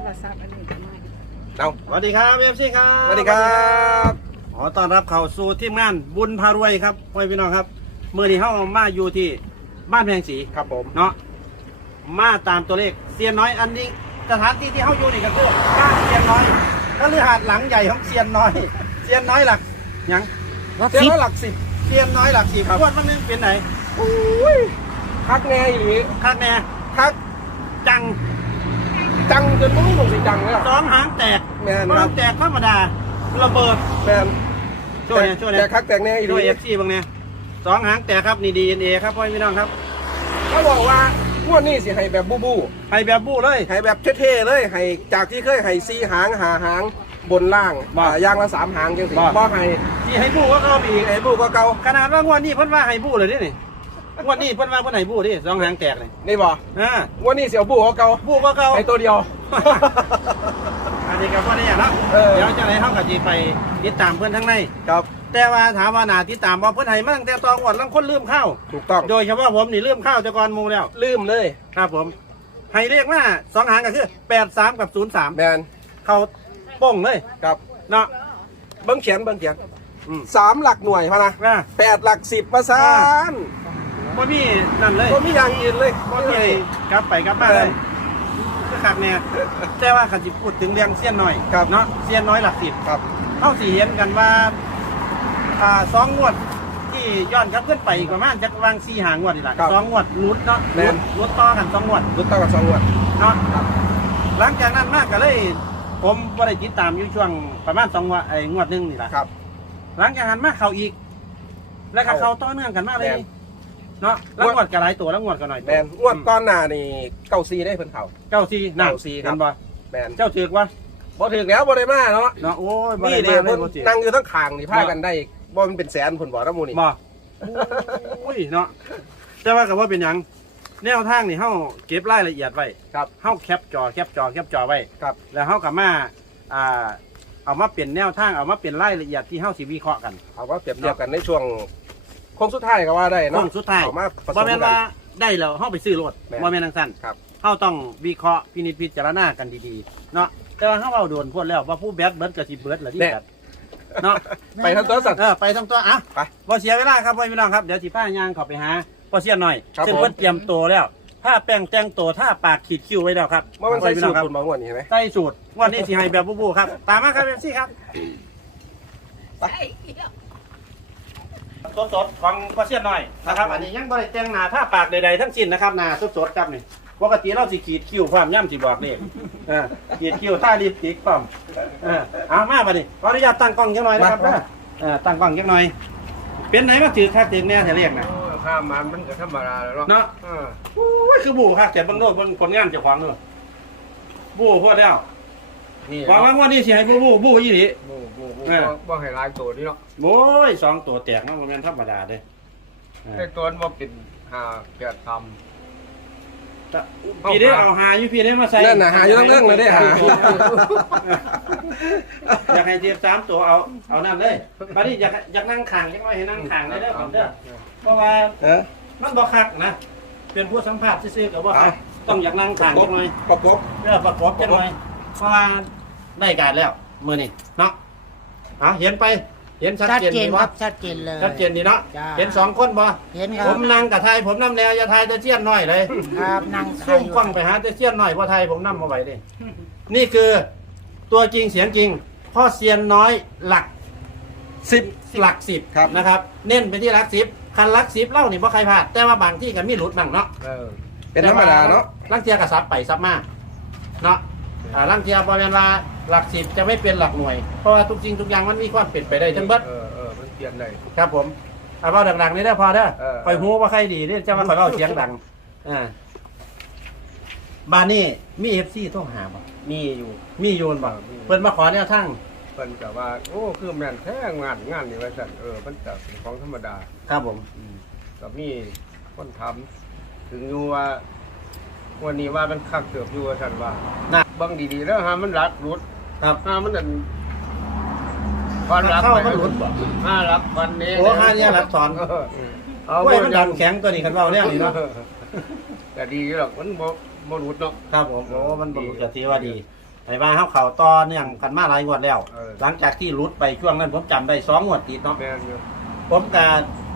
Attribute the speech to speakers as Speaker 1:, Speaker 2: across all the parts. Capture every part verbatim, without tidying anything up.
Speaker 1: รศัพท์อันนี้ก็มา
Speaker 2: เอาสวัสดีครับเอฟซีครับสวัสดีครับขอต้อนรับเข้าสู่ทีมงานบุญพารวยครับพ่อพี่น้องครับเมื่อนี้เข้ามาอยู่ที่บ้านแพงศรีครับผมเนาะมาตามตัวเลขเซียนน้อยอันนี้สถานที่ที่เข้าอยู่นี่ก็คือบ้านเซียนน้อยก็คือหาดหลังใหญ่ของเซียนน้อยเซียนน้อยหลักยังเซียนน้อยหลักสิบเซียนน้อยหลักสิบขวดมันนึงเป็นไหนอุ้ยคักแน่หรือคักแน่คักจังจังจนไม่รู้หลงสิจังเลยสองหางแตกแมนครับแตกธรรมดาระเบิดแมนช่วยเนี่ยช่วยเนี่ยแต่คักแตกแน่ช่วยเอฟซีบางเนี่ยสองหางแตกครับนี่ดีเอ็นเอครับพ่อพี่น้องครับเขาบอกว่างวดนี้สิให้แบบบูบูให้แบบบูเลยให้แบบเท่ๆเลยให้จากที่เคยให้ซีหางหาหางบนล่างยางละสามหางจังสิบ่ให้ที่ให้บูก็เก่าอีกให้บูก็เก่าขนาดว่างวดนี้เพิ่นว่าให้บูเลยนี่งวดนี้เพิ่นว่าเพิ่นให้บูดิสองหางแตกเลยนี่บ่อ่างวดนี้เสียวบูก็เก่าบูก็เก่าให้ตัวเดียวอันนี้ก็พอได้อย่างเนาะเดี๋ยวจะไหนเข้ากับจีไปติดตามเพื่อนทั้งในครับแต่ว่าถามว่านาติดตามว่าเพื่อนให้มาตั้งแต่ตอนก่อนลังคนลืมข้าวถูกต้องโดยเฉพาะผมนี่ลืมข้าวจะก่อนมูแล้วลืมเลยครับผมให้เรียกว่าสองหางก็คือแปดสามกับศูนย์สามแมนเขาป้งเลยครับเนาะเบิ้งเขียนเบิ้งเขียนสามหลักหน่วยพะนะแปดหลักสิบประสานบ่มีนั่นเลยบ่มีอย่างยืนเลยบ่มีกลับไปกลับมาเลยก็ขับเนี่ยแต่ว่าขันจิพูดถึงเรื่องเสี้ยนน้อยครับเนาะเสี้ยนน้อยหลักสิบครับเข้าสี่เห็นกันว่าอ่าสองงวดที่ย้อนครับขึ้นไปประมาณจะวางสี่หางวดนี่แหละสองงวดรุดเนาะรุดต่อกันสองงวดรุดต่อกันสองงวดเนาะหลังจากนั้นมากก็เลยผมบริจิตตามอยู่ช่วงประมาณสองงวดไอ้งวดหนึ่งนี่แหละครับหลังจากนั้นมากเขาอีกแล้วก็เขาต่อเนื่องกันมากเลยเนาะแล้วงวดกับหลายตัวแล้วงวดกันหน่อยแมนงวดก้อนหน้านี่เก้าซีได้เพิ่นเขาเก้าซีเก้าซีครับแมนเจ้าถือว่าบ่ถือแล้วบ่ได้มาเนาะเนาะโอ้ยนี่เดี๋ยวนั่งอยู่ทั้งคางนี่พากันได้บ่มันเป็นแสนผลบ่ทั้งมูนี่บ่โอ้ยเนาะแต่ว่ากับว่าเป็นยังแนวทางนี่เฮาเก็บรายละเอียดไว้ครับเฮาแคปจอแคปจอแคปจอไว้ครับแล้วเฮากลับมาอ่าเอามาเปลี่ยนแนวทางเอามาเปลี่ยนรายละเอียดที่เฮาสิวิเคราะห์กันเอาว่าเปรียบเทียบกันในช่วงโค้งสุดท้ายก็ว่าได้เนาะโค้งสุดท้ายบ่แม่นว่าได้แล้วเฮาไปซื้อรถบ่แม่นจังซั่นครับเฮาต้องวิเคราะห์พินิจพิจารณากันดีๆเนาะแต่ว่าเฮาเอาโดนพ้นแล้วว่าผู้แบดเบิดก็สิเบิดล่ะที่กัดเนาะไปทั้งตัวสัตว์เออไปทั้งตัวอ่ะไปบ่เสียเวลาครับพ่อพี่น้องครับเดี๋ยวสิพาย่างเข้าไปหาพ่อเสียหน่อยซึ่งเพิ่นเตรียมตัวแล้วถ้าแป้งแต่งตัวถ้าปากขีดคิ้วไว้แล้วครับว่ามันใส่สูตรคุณบางวันนี้ใช่ไหมใส่สูตรวันนี้สิให้แบบบู๊ๆครับตามมาครับเอฟซีครับไปสดๆของพ่อเสียหน่อยนะครับอันนี้ยังบ่ได้แต่งหน้าถ้าปากใดๆทั้งสิ้นนะครับหน้าสดๆครับนี่ปกติเราสิขีดคิ้วความย่ำสิบอกนี่เออขีดคิ้วท่าลิปสติกความเออเอามาบัดนี้ขออนุญาตตั้งกล้องจังหน่อยนะครับเด้อเออตั้งกล้องจังหน่อยเป็นไหนมาถือคักถือแน่แท้เรียกนะข้ามมันมันก็ธรรมดาแล้วเนาะเออโอ้ยคือบู่คักแต่เบิ่งโลดเบิ่งผลงานเจ้าของเด้อบู่พอแล้วนี่ว่าว่าวันนี้สิให้บู่บู่บู่อีหลีบู่บู่บู่บ่ให้หลายตัวนี่เนาะโอ้ยสองตัวแตกเนาะบ่แม่นธรรมดาเด้ไอ้ตัวมันเป็นห้าแปดคำพี่ได้เอาหาอยู่พี่ได้มาใส่นั่นน่ะหาอยู่ทั้งเรื่องเลยได้หาอยากให้เทียบสามตัวเอาเอานั่นเลยบัดนี้อยากอยากนั่งข้างจังไว้ให้นั่งข้างได้เด้อผมเด้อเพราะว่ามันบ่คักนะเป็นผู้สัมภาษณ์ซื่อๆก็บ่คักต้องอยากนั่งข้างจังหน่อยประกบเออประกบจังหน่อยเพราะว่าได้การแล้วมื้อนี้เนาะอ่ะเห็นไปเห็นชัดเจนดีครับ
Speaker 1: ชัดเจนเลย
Speaker 2: ชัดเจนดีเนาะเห็นสองคนบ่
Speaker 1: เห็นครับ
Speaker 2: ผมนั่งกับไทยผมน้ำแล้วอย่าไทยตะเจียนน้อยเลย
Speaker 1: ครับนั่ง
Speaker 2: ซุ่มฟังไปหาตะเจียนน้อยเพราะไทยผมน้ำมาไว้เลยนี่คือตัวจริงเสียงจริงพ่อเซียนน้อยหลักสิบหลักสิบครับนะครับเน้นไปที่หลักสิบคันหลักสิบเล่านี่เพราะใครพลาดแต่ว่าบางที่ก็มีหลุดบ้างเนาะเป็นธรรมดาเนาะลังเทียกับซับไปซับมาเนาะลังเทียบริเวณว่าหลักสิบจะไม่เป็นหลักหน่วยเพราะว่าทุกสิ่งทุกอย่างมันมีความเปลี่ยนไปได้ทั้งเบิดเปลี่ยนเลยครับผมเอาเบาดังๆนี่ได้พอเด้อไปหูว่าใครดีนี่จะมาคอยเบาเสียงดังอ่าบ้านนี่มีเอฟซีต้องหาบ่มีอยู่มีโยนบ่เพิ่นมาขอแนวทางเพิ่นก็ว่าโอ้คือแม่นแท้งานงานนี่ว่าซั่นเออมันก็เป็นของธรรมดาครับผมก็มีคนทำถึงอยู่ว่าวันนี้ว่ามันคักเกือบอยู่ว่าซั่นว่าบางดีๆแล้วฮะมันรัดรุดครับฮะมันนั่นวันรับเข้ามันหลุดบ่ห้ารับวันนี้โอ้ห้าเนี่ยรับสอนเอาไว้มันดันแข็งตัวนี้กันเบาเนี่ยนี่เนาะแต่ดีหรอกมันบ่บ่หลุดเนาะครับผมโอ้มันบ่หลุดก็ถือว่าดีไอ้ว่าเฮาเข้าต่อเนื่องกันมาหลายงวดแล้ว
Speaker 1: เออ
Speaker 2: หลังจากที่หลุดไปช่วงนั้นผมจำได้สองงวดติดเนาะ
Speaker 1: แม่นอยู่
Speaker 2: ผมก็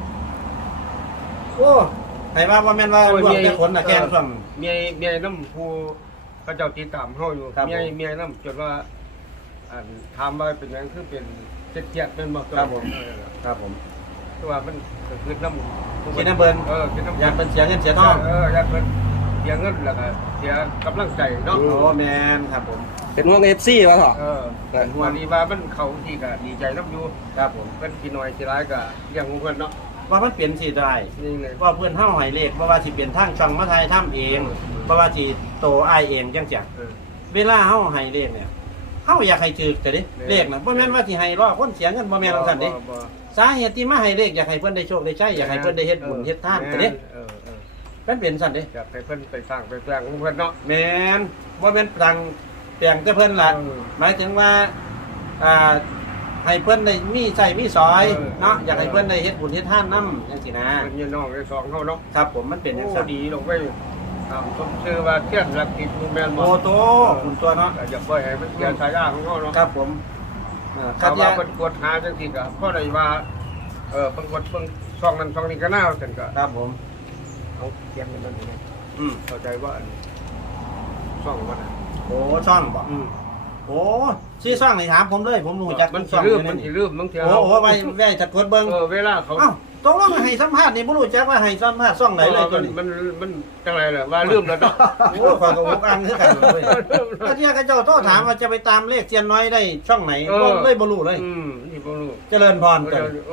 Speaker 2: โอ้ไอ้ว่าว่าแม่นว่า
Speaker 1: โอ้ย
Speaker 2: รวม
Speaker 1: มี
Speaker 2: แต่คนน่ะแกงช่วง
Speaker 1: เมียเมียน้ำผู้เขาเจ้าติดตามเฮาอยู่
Speaker 2: ครับ
Speaker 1: เมีย
Speaker 2: ผม
Speaker 1: เมียน้ำจนว่าอันถามว่าเป็นหยังคือเป็นเจ็ดเจ็ดเป็นบ่
Speaker 2: ครับผม
Speaker 1: เออ
Speaker 2: ครับผม
Speaker 1: คือว่ามันก็คือน้ำ
Speaker 2: คิดน้ำเบิ่น
Speaker 1: เออคิดน้ำ
Speaker 2: อยากเป็นเสียเงินเสียทอง
Speaker 1: เอออยากเป็นเสียเงินแล้วก็เสียกำลังใจเนาะ
Speaker 2: โอ้แมนครับผม
Speaker 3: เป็นห่วง เอฟ ซี วะเถอะ
Speaker 1: เออวันนี้ว่ามันเขาที่ก็ดีใจน้ำอยู่
Speaker 2: ครับผม
Speaker 1: เป็นกี่น้อยกี่ร้ายก็เลี้ยงของเพิ่นเนาะ
Speaker 2: ว่ามันเปลี่ยนสิได้
Speaker 1: นี่เลย
Speaker 2: ว่าเพื่อนเฮาให้เลขบ่ว่าสิเป็นทางช่องมาไทยทํเองบ่ว่าสิโตอ้ายเองจังจัง
Speaker 1: เออ
Speaker 2: เวลาเฮาให้เลขเนี่ยเฮาอยากให้ถูกแต่ดิ
Speaker 1: แม่น
Speaker 2: เลขน่ะบ่แม่นว่าสิให้รอคนเสียเงินบ่แม่นจังซั่นเดิ
Speaker 1: บ่บ่
Speaker 2: สาเหตุที่มาให้เลขอยากให้เพิ่นได้โชคได้ชัยอยากให้เพิ่นได้เฮ็ดบุญเฮ็ดทานแต่ดิ
Speaker 1: เออเออ
Speaker 2: มันเป็นซั่นเดิ
Speaker 1: อยากให้เพิ่นไปสร้างไปแปลงของเพิ่นเนาะ
Speaker 2: แม่นบ่แม่นตังเปลียงแต่เพิ่นล่ะ
Speaker 1: เออ
Speaker 2: หมายถึงว่าอ่าให้เพิ่นได้มีใส่มีซอย
Speaker 1: เออ
Speaker 2: เนาะอยากให้เพิ่นได้เฮ็ดบุญเฮ็ดทานนำจังซี่นะ
Speaker 1: เป็นยี่น้องไอ้สองเขาเนาะ
Speaker 2: ครับผมมันเป็นจัง
Speaker 1: โอ้
Speaker 2: ซั่น
Speaker 1: ดีลงไปตามสมชื่อว่าเทียนรักติดมูแมนบ่
Speaker 2: โอ้โตคุณตัวเนาะ
Speaker 1: อย่าปล่อยให้มันเสียฉายาของเขาเนาะ
Speaker 2: ครับผมอ่าคั
Speaker 1: ถ้า
Speaker 2: ด
Speaker 1: ว่า
Speaker 2: แยะ
Speaker 1: เพิ่นกดหาจังซี่ก็เพราะได้ว่าเออเพิ่นกดเพิ่นช่องนั้นช่องนี้ก็น่าเอาซั่นก็
Speaker 2: ครับผม
Speaker 1: เอาเขียนมันนั่นนี่
Speaker 2: อืม
Speaker 1: เข้าใจว่าอันช่องมันน่ะ
Speaker 2: โอ้ช่องบ่
Speaker 1: อืม
Speaker 2: โอ้ชื่อช่องนี่ถามผมเลย ผมรู้จัก
Speaker 1: มัน
Speaker 2: ทุก
Speaker 1: สิ
Speaker 2: ช่อง
Speaker 1: ลื
Speaker 2: อ
Speaker 1: ม
Speaker 2: ยู่
Speaker 1: มัน
Speaker 2: นี่
Speaker 1: สิลืมบางเที
Speaker 2: โอ้โหไปแว่จะกดเบิ่ง
Speaker 1: เออเวลาเขา
Speaker 2: เอ้าตกลงให้สัมภาษณ์นี่บ่รู้จักว่าให้สัมภาษณ์ช่องไหนเลยตัวนี้
Speaker 1: มันมันจังไรล่ะว่าลืมแล้วเนาะ
Speaker 2: โอ้ข้อยก็อุกอังคือกันเลยก็ที่กระเจ้าโทรถามว่าจะไปตามเลขเซียนน้อยได้ช่องไหน
Speaker 1: เออ
Speaker 2: บ่เลยบ่รู้เลย
Speaker 1: อืมนี่บ่รู้
Speaker 2: เจริญพร
Speaker 1: เอ
Speaker 2: กัน
Speaker 1: อ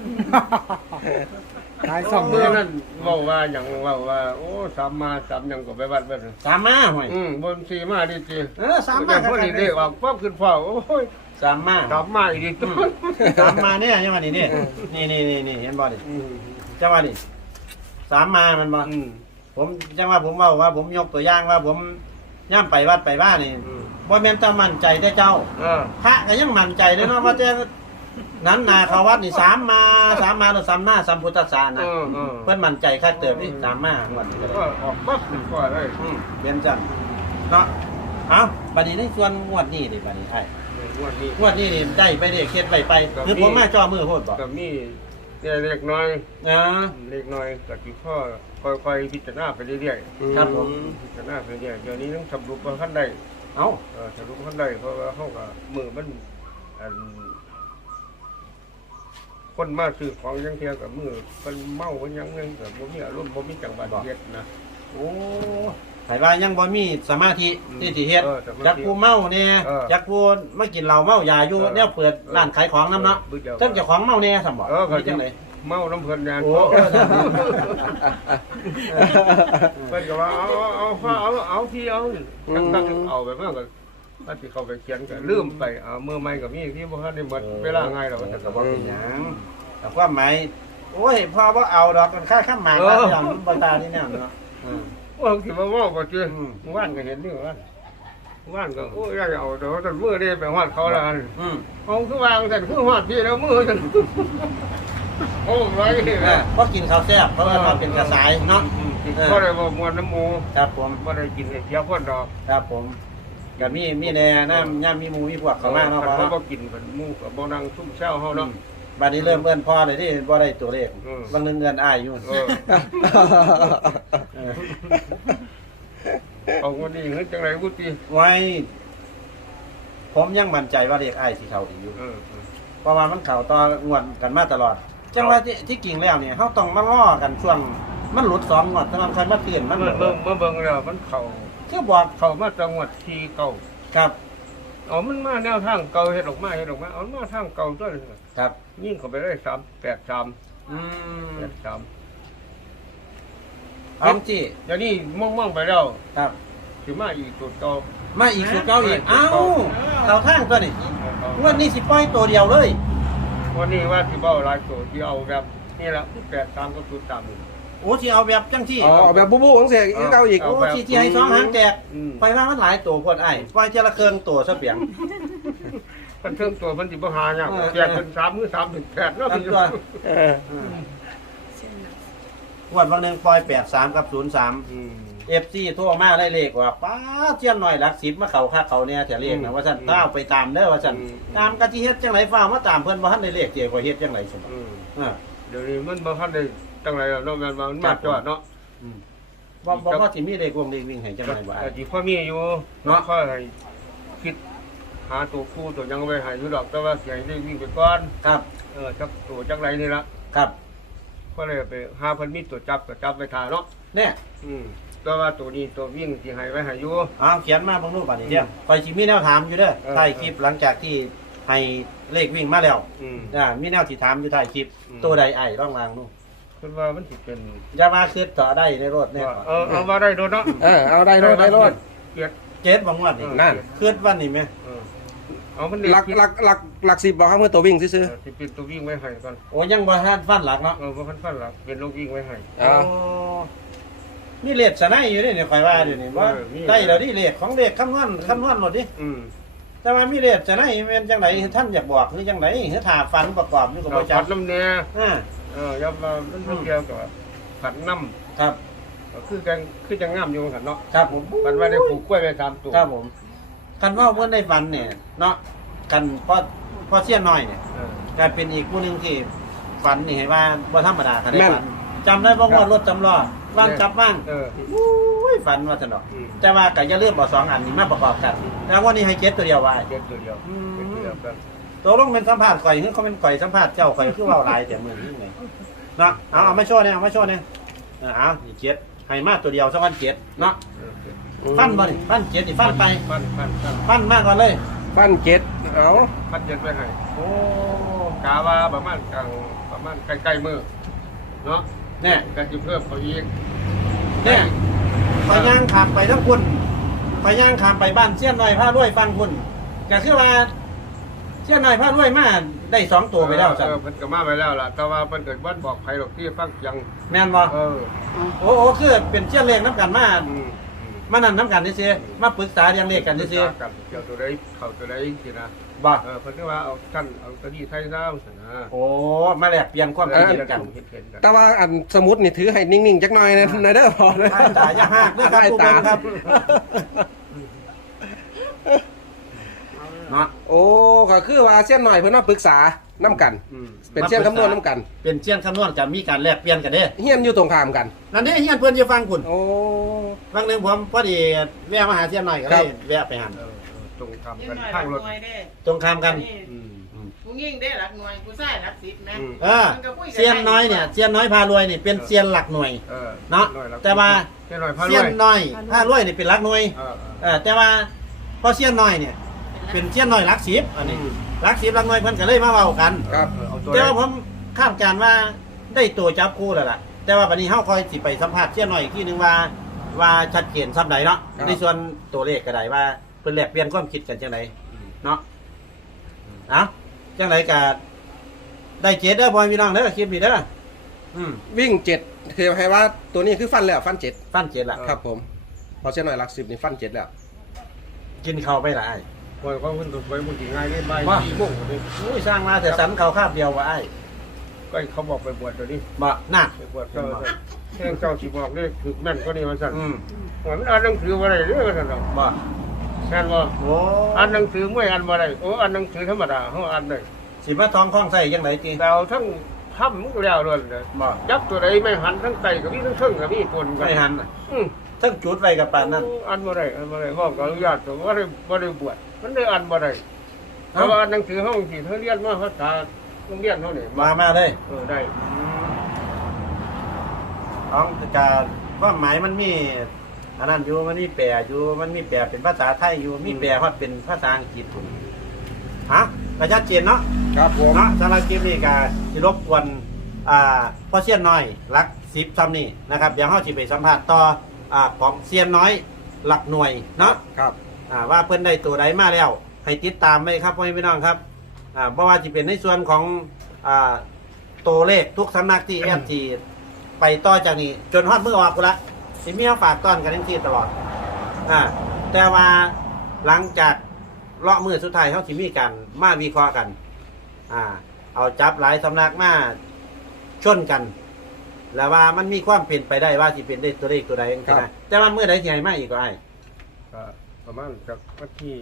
Speaker 3: ขายส
Speaker 1: ส
Speaker 3: อ
Speaker 1: อง ง
Speaker 3: มื
Speaker 1: มื
Speaker 3: อ
Speaker 1: อ
Speaker 3: นั่
Speaker 1: นั่
Speaker 3: น
Speaker 1: นเว้าว่าหยังเว้าว่าโอ้สามมาสามหยังก็ไปวัดเบิด
Speaker 2: สามมาห่วย
Speaker 1: อืมบนสีมาดีจี
Speaker 2: เออสามมา
Speaker 1: แต่พวกนี้เรียกว่าปั๊บขึ้นฟ้าโอ้ย
Speaker 2: สามมา
Speaker 1: สามมาอีกที
Speaker 2: สามมาเนี่ยยังไงนี่นี่นี่นี่นี่เห็นบ่ดิ
Speaker 1: อืม
Speaker 2: จังหวะนี่สามมามันบ่
Speaker 1: อืม
Speaker 2: ผมจังว่าผมเว่าว่าผมยกตัวอย่างว่าผมย่ำไปวัดไปบ้านนี่
Speaker 1: อืม
Speaker 2: บ่แม่นแต่มั่นใจแต่เจ้า
Speaker 1: เออ
Speaker 2: พระก็ยังมั่นใจเลยเนาะว่าแต่นั้นนาเขาวัดนี่สามมาสามมาหรือสามมาสัมพุทธศาส
Speaker 1: เอ
Speaker 2: นะ
Speaker 1: อเออ
Speaker 2: เพิ่นมั่นใจค่าเติบนี่สามมาวัดนี้ก็ได้
Speaker 1: ก็ออกปั๊บขึ้นฟ้าเลย
Speaker 2: อืมเป็นจังเนาะเอ้าบัดนี้ในส่วนงวดนี้ดิบัดนี้ไอ้
Speaker 1: งวดนี้
Speaker 2: งวดนี้นี่ได้ไปได้เฮ็ดไปไปคือผมมาจ่อมือโพดบ่
Speaker 1: ก็มีเนี่ยเล็กน้อย
Speaker 2: นะ
Speaker 1: เล็กน้อยก็สิพ่อค่อยๆพิจารณาไปเรื่อย
Speaker 2: ครับผม
Speaker 1: ๆพิจารณาไปเรื่อยเดี๋ยวนี้ต้องสรุปว่าขั้นใด
Speaker 2: เอ้า
Speaker 1: เออสรุปขั้นใดเพราะว่าเขาก็มือมันอันคนมาซื้อของยังเทียกับมือมันเมามันยังเงินกับบ่มีอารมณ์บ่มีจังหวะเฮ็ดนะ
Speaker 2: โอ้ไผว่ายังบ่มีสมาธิที่สิเฮ็ด
Speaker 1: เออสมาธิ
Speaker 2: จักผู้เมาเนี่ย
Speaker 1: เออ
Speaker 2: จักผู้มากินเหล้าเมายาอยู่
Speaker 1: เออ
Speaker 2: แนวเปิดร้านขายของน้ำเนาะ
Speaker 1: บึ้เดียว
Speaker 2: เจ้าเจ้าของเมาเนี่ยสมบ่
Speaker 1: เออก็
Speaker 2: มีจังได๋
Speaker 1: เมาน้ำเพิ่นยาน
Speaker 2: โอ้
Speaker 1: เพิ่นก็ว่าเอาเอาเอาเอาเอาที่เอาตั้งๆเอาแบบนั้นก็ว่าสิเข้าไปเขียนก็ลืมไปเอามือใหม่ก็มีที่บ่ทันได้หมดเวลาง่ายแล้ว
Speaker 2: แต่
Speaker 1: ก็
Speaker 2: ก็บ่เป็นหยังแต่ความหมายโอ้ยพอบ่เอาดอกมันค่าข้ามหมาย
Speaker 1: เออ
Speaker 2: ว่าอย่างบ่ตานี่แนวเนาะอืม
Speaker 1: ว่าสิมาเว้าบ่จื้อ
Speaker 2: อืม
Speaker 1: ว่านก็เห็นนี่ว่านว่านก็โอ้ยอยากจะเอาแต่ว่าแต่มือนี่ไปฮอดเขาแล้วอัน
Speaker 2: อืม
Speaker 1: เอาคือวางแต่คือฮอดพี่แล้วมือจังโอ้ร้อยนี่
Speaker 2: เอ
Speaker 1: นะ
Speaker 2: อพอกินข้าวแซ่บเพราะว่าเขาเป็นกระสายเนาะ
Speaker 1: ก็ได้บ่มวนน้ำหมู
Speaker 2: ครับผม
Speaker 1: บ่ได้กินไอ้เสียคนดอก
Speaker 2: ครับผมก็มีมีแน่น้ำย่ำมีหมูมีพวกเข้ามาเนาะ
Speaker 1: คัน
Speaker 2: พ่อ
Speaker 1: เขาบ่กินกันหมูก็บ่นั่งซุ่มแซวเฮาเนาะ
Speaker 2: บัดนี้เริ่มเอิ้นพ่อเลยที่บ่ได้ตัวเลข
Speaker 1: อืม
Speaker 2: บางนึงเงินอ้ายอยู่
Speaker 1: เออ
Speaker 2: เออ
Speaker 1: เอาคนนี้เฮ็ดจังไดกูติ
Speaker 2: ไว้ผมยังมั่นใจว่าเด็กไอ้ายสิเขาดีอยู่
Speaker 1: เออ
Speaker 2: เพราะว่ามันเขาต่องวดกันมาตลอด จังว่าที่ที่กิ่งแล้วเนี่ยเขาต้องมาล่อกันช่วงมันหลุดสองงวดสำหรับใครมาเตือน
Speaker 1: มั
Speaker 2: มัน น
Speaker 1: เบิ่งเบิ่งเบิ่งแล้วมันเข้า
Speaker 2: คือบอก
Speaker 1: เข้ามาจังหวัดที่เก่า
Speaker 2: ครับ
Speaker 1: เอามันมาแนวทางเก่าเฮ็ดออกมาเฮ็ดออกมาเอามันมาทางเก่าตัวนี้
Speaker 2: ครับ
Speaker 1: ยิ่งเข้าไปได้สามแปดสาม
Speaker 2: อืม
Speaker 1: แปดสาม
Speaker 2: เอาจี
Speaker 1: เดี๋ยวนี้มองๆไปแล้ว
Speaker 2: ครับ
Speaker 1: สิมาอีกตัวเก่า
Speaker 2: มาอีกสูตรเก้าอีก เอ้าเขาทางตัวนี้
Speaker 1: เอา
Speaker 2: งวดนี้สิปล่อยตัวเดียวเลย
Speaker 1: วันนี้ว่าสิเบ้าหลายตัวที่เอาแบบนี่แหละแปดสามกับศูนย์สาม
Speaker 2: โอ้ที่เอาแบบจังที่
Speaker 3: อ๋อเอาแบบบูบูของเสกอีกเก้าอีก
Speaker 2: โอ้ที่ที่ให้สองหางแตก
Speaker 1: อืม
Speaker 2: ไปว่ามันหลายตัวคนไอ้ปล่อยเจละเครื่องตัวซะเปียง
Speaker 1: มันเทิงตัวมันสิบ่หาเนี่ย
Speaker 2: เออ
Speaker 1: แปดเป็นสามมือสามถึงแปดแล้ว
Speaker 2: ตั้งตัว
Speaker 3: เออ
Speaker 2: งวดวันหนึ่งปล่อยแปดสามกับศูนย์สาม
Speaker 1: อืม
Speaker 2: เอฟซีโทรมาได้เลขว่าป้าเจียนหน่อยหลักสิบมาเขาค่าเขาเนี่ยแต่เลขนะว่าซั่นถ้าเอาไปตามเด้อว่าซั่นตามกะทิเฮ็ดจังไรฟ้ามาตามเพิ่นบ่ทันได้เลขเกี่ยวกับเฮ็ดจังไรซั่น
Speaker 1: อืม
Speaker 2: อ่า
Speaker 1: เดี๋ยวนี้มันบ่ทันได้จังไรแล้วเนาะแม่นว่ามันมาจอดเนาะ
Speaker 2: อืมบ่บ่พอสิมีเลขวงเลขวิ่งให้จังไรบ่
Speaker 1: แต่ที่พ่อมีอยู่
Speaker 2: เนาะ
Speaker 1: ค่อยให้คิดหาตัวคู่ตัวยังไว้ให้อยู่ดอกแต่ว่าสิให้ได้วิ่งไปก่อน
Speaker 2: ครับ
Speaker 1: เออจักตัวจักไรนี่ละ
Speaker 2: ครับ
Speaker 1: ก็เลยไปหาเพิ่นมีตัวจับก็จับไปถ่าเนาะ
Speaker 2: เนี่ย
Speaker 1: อืมแต่ว่าตัวนี้ตัววิ่งสิให้ไว้ให้อยู่
Speaker 2: เอาเขียนมาเบิ่งรูปบัดนี้เด้อคอยสิมีแนวถามอยู่เด้อ
Speaker 1: เออ
Speaker 2: ใต้คลิปหลังจากที่ให้เลขวิ่งมาแล้ว
Speaker 1: อืม
Speaker 2: อ่ามีแนวที่ถามอยู่ใต้คลิป
Speaker 1: อืม
Speaker 2: ตัวใดไอ้ร่องรางนู่น
Speaker 1: คิดว่ามันสิเป็น
Speaker 2: อย่ามาคิดต่อได้ในรถแน่
Speaker 1: ว่าเออเอาว่าได้โดนเนาะ
Speaker 3: เออเอาได้รถได้รถ
Speaker 1: เกียรติ
Speaker 2: เจ็ดบ่งวดนี่
Speaker 3: นั่น
Speaker 2: คิดวันนี้แม่
Speaker 1: เออเอามัน
Speaker 3: หลักหลักหลักหลักสิบบอกครับเมื่อตัววิ่งซื้อ
Speaker 1: เออสิเป็นตัววิ่งไว้ให้ก่อน
Speaker 2: โอ้ยังบ่ทันฟันหลักเนาะ
Speaker 1: เออบ่คันฟันหลักเป็นลูกวิ่งไว้ให้
Speaker 3: ๆเอา
Speaker 2: โอ้นี่เลขสนายอยู่นี่เนี่ยข่อยว่าอยู่นี่ว่า
Speaker 1: เออมี
Speaker 2: ได้แล้วดิเลขของเลขคำนวณคำนวณหมดดิ
Speaker 1: อืม
Speaker 2: แต่ว่ามีเลขสนายแม่นจังไดท่านอยากบอกคือจังไดคือถ้าฟันประกอบอยู่กับ
Speaker 1: เรา
Speaker 2: บ่จั
Speaker 1: ผั
Speaker 2: ก
Speaker 1: ดน้ำเนี่ย
Speaker 2: อ่า
Speaker 1: เออยับมามันเพิ่งเดียวกับผัดน้ำ
Speaker 2: ครับ
Speaker 1: ก็คือจังคือจังงามอยู่ขันเนาะ
Speaker 2: ครับผม
Speaker 1: มันไม่ได้ปลูกกล้วยไปตามตัว
Speaker 2: ครับผมกันว่าเพิ่นได้ฟันเนี่ยเนาะกันพอพอเสี้ยนน้อยเนี่ย
Speaker 1: เออก
Speaker 2: ลายเป็นอีกผู้หนึงที่ฝันนี่ให้ว่าบ่ธรรมดาคันได้ฝันจำได้บ่ว่ารถจำล้อว่างกลับว่าง
Speaker 1: เออ
Speaker 2: อุ้ยฝันว่าซั่นดอก
Speaker 1: อืม
Speaker 2: แต่ว่าก็อย่าลืมเอาสองอันนี้มาประกอบกันแล้ววันนี้ให้เก็บตัวเดียวไว้
Speaker 1: เด็กตัวเดียว
Speaker 2: อืม
Speaker 1: เด็กตัวเดียวกัน
Speaker 2: ตกลงเป็นสัมภาษณ์ข่อยคือเขาเป็นข่อยสัมภาษณ์เจ้าข่อยคือเว้าหลายแต่มื้อนี้ไงเนาะเอาเอามาโชว์เนี่ยเอามาโชว์เนี่ยเออเอานี่เจ็ดให้มาตัวเดียวสักวันเจ็ดเนาะ
Speaker 1: เออ
Speaker 2: ฟันบ่นี่ฟันเจ็ดนี่ฟันไป
Speaker 1: ฟันฟันฟัน
Speaker 2: ฟันมาก่อนเลย
Speaker 3: ฟันเจ็ดเอา
Speaker 1: ฟันเจ็ดไว้ให้
Speaker 2: โอ้
Speaker 1: กาว่าประมาณกลางประมาณใกล้ๆมือเนาะ
Speaker 2: เนี่ย
Speaker 1: ก็จะเพิ่มเขาอีก
Speaker 2: เนี่ยพอย่างขามไปทั้งคุณพอย่างขามไปบ้านเสี้ยนน้อยผ้าด้วยฟังคุณก็คือว่าเสี้ยนน้อยผ้าด้วยมาได้สองตัวไปแล้วจ้ะ
Speaker 1: เออเพิ่นก็มาไปแล้วล่ะแต่ว่าเพิ่นเกิดวันบอกใครหรอกที่ฟังยัง
Speaker 2: แม่นบ่
Speaker 1: เออ
Speaker 2: โอ้โหคือเป็นเสี้ยนเลขน้ำกันมา
Speaker 1: อืม
Speaker 2: มานั่นน้ำกันนี่สิมาปรึกษาเรื่องเลขกันนี่สิ
Speaker 1: กันเกี่ยวตัวใดเข้าตัวใดสินะ
Speaker 2: บ่
Speaker 1: เออเพิ่นก็ว่าเอากันเอาตะดีไทยซะว่านะ
Speaker 2: โอ้มาแลกเปลี่ยนความคิดเห็นกัน
Speaker 1: เห็นเห็นกัน
Speaker 3: แต่ว่าอันสมุดนี่ถือให้นิ่งๆจักหน่อยนะนะเด้อพอเลย
Speaker 2: ใต้ตาอย่าหักด้วยครับ
Speaker 3: ใต้
Speaker 2: ทุกค
Speaker 3: ตาน
Speaker 2: ครับเนาะ
Speaker 3: โอ้ก็คือว่าเส้นหน่อยเพิ่นมาปรึกษาน้ำกัน
Speaker 1: อืม
Speaker 3: เป็นเส้นคำนวณน้ำกัน
Speaker 2: เป็นเชียนคำนวณกันมีการแลกเปลี่ยนกันเด้
Speaker 3: เฮียนอยู่ตรงข้ามกัน
Speaker 2: นั่นเด้เฮียนเพื่อนจะฟังคุณ
Speaker 3: โอ้
Speaker 2: บางหนึงผมพอดีแวะมาหาเชียนหน่อยก็
Speaker 3: ครั
Speaker 2: เล
Speaker 3: บ
Speaker 2: ยแวะไปหัน
Speaker 1: เออเออตรงทำ
Speaker 4: ยิ่
Speaker 1: กัน
Speaker 4: หน่อย
Speaker 1: ข้างรถ
Speaker 4: หน่วยเด้
Speaker 2: ตรงข้ามกัน
Speaker 4: นี่
Speaker 1: อืม
Speaker 4: ผู้ยิ่งได้หลักหน่วยผู้ชายหลักสิบนะ
Speaker 1: อืม
Speaker 2: เออเซียนน้อยเนี่ยเซียนน้อยพารวยนี่เป็นเซียนหลักหน่วย
Speaker 1: เออ
Speaker 2: เนาะ
Speaker 1: หอยละ
Speaker 2: แต่ว่า
Speaker 1: เส้นหน่อยพา
Speaker 2: เซี
Speaker 1: ด้
Speaker 2: ย
Speaker 1: วน ย
Speaker 2: น้อยพารวยนี่เป็นหลักหน่วย
Speaker 1: เออ
Speaker 2: เออแต่ว่าพอเซียนน้อยเนี่ยเป็นเซียนน้อยหลักสิบอันนี้หลักสิบหลักหน่วยเพิ่นก็เลยมาเว้ากัน
Speaker 3: ครับ
Speaker 1: เออเอาตัว
Speaker 2: แต่
Speaker 1: ใด
Speaker 2: ว่าผมคาดการณ์ว่าได้ตัวจับคู่แล้วล่ะ แต่ว่าวันนี้เฮาคอยสิไปสัมภาษณ์เซียนน้อยอีกทีนึงว่าว่าชัดเจนซ้ำใดเนาะ
Speaker 3: ครับ
Speaker 2: ในส่วนตัวเลขก็ได้ว่าเพิ่นแลกเปลี่ยนความคิดกันจังไดเนาะเอ้าจังไดก็ได้เจ็ดเด้อพ่อพี่น้องเด้อคลิปนี้เด้ออืม
Speaker 3: วิ่งเจ็ดคือให้ว่าตัวนี้คือฟันแล้วฟันเจ็ด
Speaker 2: ฟันเจ็ดละ
Speaker 3: ครับผมพอเส้นหน่อยหลักสิบนี่ฟันเจ็ดแล้ว
Speaker 2: กินข้าวไปหลาย
Speaker 1: ปล่อยความเพิ่นตัวไปมันสิง่ายได้บ่าย
Speaker 2: ว่า
Speaker 1: สี่โมงกว่านี้
Speaker 2: อุ้ยสร้างมาแต่สันข้าวคาบเดียวว่าไอ้
Speaker 1: ก็เขาบอกไปบวชตัวนี้
Speaker 2: บ่น่ะ
Speaker 1: ไปบวชเจ้าแค่เจ้าสิบอกนี่คือแม่นก็นี่ว่าซั่น
Speaker 2: อืม
Speaker 1: ว่ามันอ่านหนังสือบ่ได้เด้อว่าซั่นดอก
Speaker 2: บ่
Speaker 1: แม่นบ่
Speaker 2: โอ้
Speaker 1: อ่านหนังสือไม่อ่านบ่ได้โอ้อ่านหนังสือธรรมดาเฮาอ่านได้
Speaker 2: สิมาท้องคล้องใส่ยังไงจี
Speaker 1: แต่เอาทั้งทำมันก็แล้วเลยนะ
Speaker 2: บ่
Speaker 1: จับตัวใดไม่หันทั้งไตก็มีทั้งเชิงก็มีปนกัน
Speaker 2: ไม่หันน่ะ
Speaker 1: อืม
Speaker 2: ทั้งจุดไว้กับปานนั้น
Speaker 1: อ่านบ่ได้อ่านบ่ได้ห้องก็อนุญาตแต่ว่าได้บ่ได้บวชมันได้อ่านบ่ได้แต่ว่าหนังสือห้องที่เธอเรียนมาภาษาโรงเรียนเฮานี่
Speaker 2: มามาเลย
Speaker 1: เออได้
Speaker 2: ท้องการความหมายมันมีอันนั้นอยู่มันมีแปลอยู่มันมีแปลเป็นภาษาไทยอยู่มีแปลฮอดเป็นภาษาอังกฤษพุ่นฮะก็ชัดเจนเนาะ
Speaker 3: ครับผม
Speaker 2: เนาะสำหรับคลิปนี้ก็สิรบกวนอ่าพ่อเซียนน้อยหลักสิบซ้ำนี่นะครับเดี๋ยวเฮาสิไปสัมภาษณ์ต่ออ่าของเซียนน้อยหลักหน่วยเนาะ
Speaker 3: ครับ
Speaker 2: อ่าว่าเพิ่นได้ตัวใดมาแล้ว ให้ติดตามไว้ครับพ่อแม่พี่น้องครับอ่าเพราะว่าจะเป็นในส่วนของอ่าตัวเลขทุกสำนักที่แอดทีไปต่อจากนี้ จนฮอดมือออกกูละสิมีเอาฝากต้อนกันทั้งที่ตลอดอ่าแต่ว่าหลังจากเลาะมือสุดท้ายเขาสิมีกันมาวิเคราะห์กันอ่าเอาจับหลายสำนักมาชนกันแล้วว่ามันมีความเป็นไปได้ว่าสิเป็นได้ตัวเลขตัวใดจังซี่นะแต่ว่าเมื่อใดสิให้มาอีกก็อ้าย
Speaker 1: ก็ประมาณจากวันที่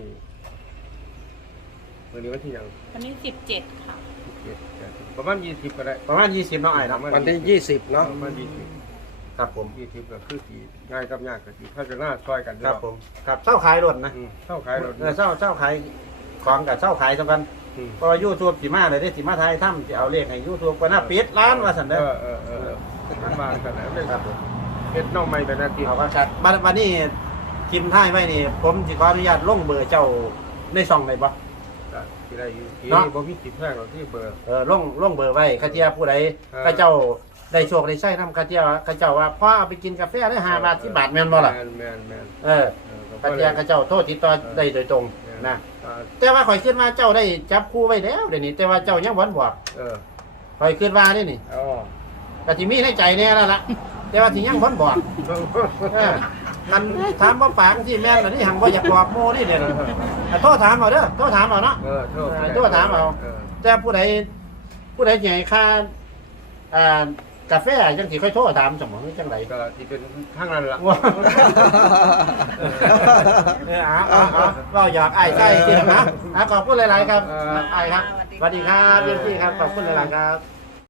Speaker 1: วันนี้วันที่ยัง
Speaker 5: วันนี้สิบเจ็ดค่ะ
Speaker 1: สิบเจ็ดประมาณยี่สิบก็ได้
Speaker 2: ประมาณยี่สิบเนาะอ้ายเนาะ
Speaker 3: วันที่ยี่สิบเนาะ
Speaker 1: ประมาณยี่สิบ
Speaker 2: ครับผม
Speaker 1: ยี่สิบก็คือสีง่ายกับยากก็สีถ้าจะหน้าซอยกัน
Speaker 2: ครับผมครับเช่าขายรถนะ
Speaker 1: อืมเท่าขายรถ
Speaker 2: เออเช่าเช่าขายของกับเช่าขายสำคัญ
Speaker 1: อืม
Speaker 2: เพราะว่า YouTube สิมาเลยได้สิมาไทยถ้ำสิเอาเลขให้ YouTube ก็น่าปิดร้านว่าซั่น
Speaker 1: เอ
Speaker 2: เด้อ
Speaker 1: อเออเออมันมาขนาดนั้น
Speaker 2: ครับผม
Speaker 1: เฮ็ดน้องใหม่แต่นาที
Speaker 2: เอาว่าชัดบัดบัดนี้ทิมท้ายไว้นี่ผมสิขออนุญาตลงเบอร์เจ้าในช่องได้บ่
Speaker 1: ที่ได้อยู่ที่
Speaker 2: เนาะ
Speaker 1: บ่มีติดแพงหรอกที่เบอร์
Speaker 2: เออลงลงเบอร์ไว้ข้าเจ้าผู้ใด
Speaker 1: เออ
Speaker 2: ข้าเจ้าได้โชคได้ใช้นำข้าเจ้าข้าเจ้าว่าพ่อเอาไปกินกาแฟได้ห้าบาทสิบบาทแม่นบ่ล่ะ
Speaker 1: แม่นแม่นแม่น
Speaker 2: เออ
Speaker 1: เออ
Speaker 2: ข้าเจ้าข้าเจ้าโทษติดต่อได้โดยตรงนะ
Speaker 1: อ่า
Speaker 2: แต่ว่าข่อยคิดว่าเจ้าได้จับคู่ไว้แล้วเดี๋ยวนี้แต่ว่าเจ้ายังบ่บอก
Speaker 1: เออ
Speaker 2: ข่อยคิดว่านี่นี่
Speaker 1: อ๋อ
Speaker 2: ก็สิมีในใจแน่แล้วล่ะแต่ว่าสิยังบ่บอกเออมันถามบ่ปากที่แม่นอันนี้หังบ่อยากบอกโมนี่เด้ออ่ะโทรถามเอาเด้อโทรถามเอาเนาะ
Speaker 1: เออโทษ
Speaker 2: เออโทษถามเอา
Speaker 1: เออ
Speaker 2: แต่ผู้ใดผู้ใดใหญ่ค่าอ่ากาแฟจังสิค่อยโทรถามสมองจังได
Speaker 1: ก็ที่เป็นทางนั้นล่ะ
Speaker 2: ว้าเออเอาเอาเอาเราอยากอ้ายใช่จริงนะอ่ะขอบคุณหลายๆครับอ้ายครับสวัสดีครับพี่ครับขอบคุณหลายๆครับ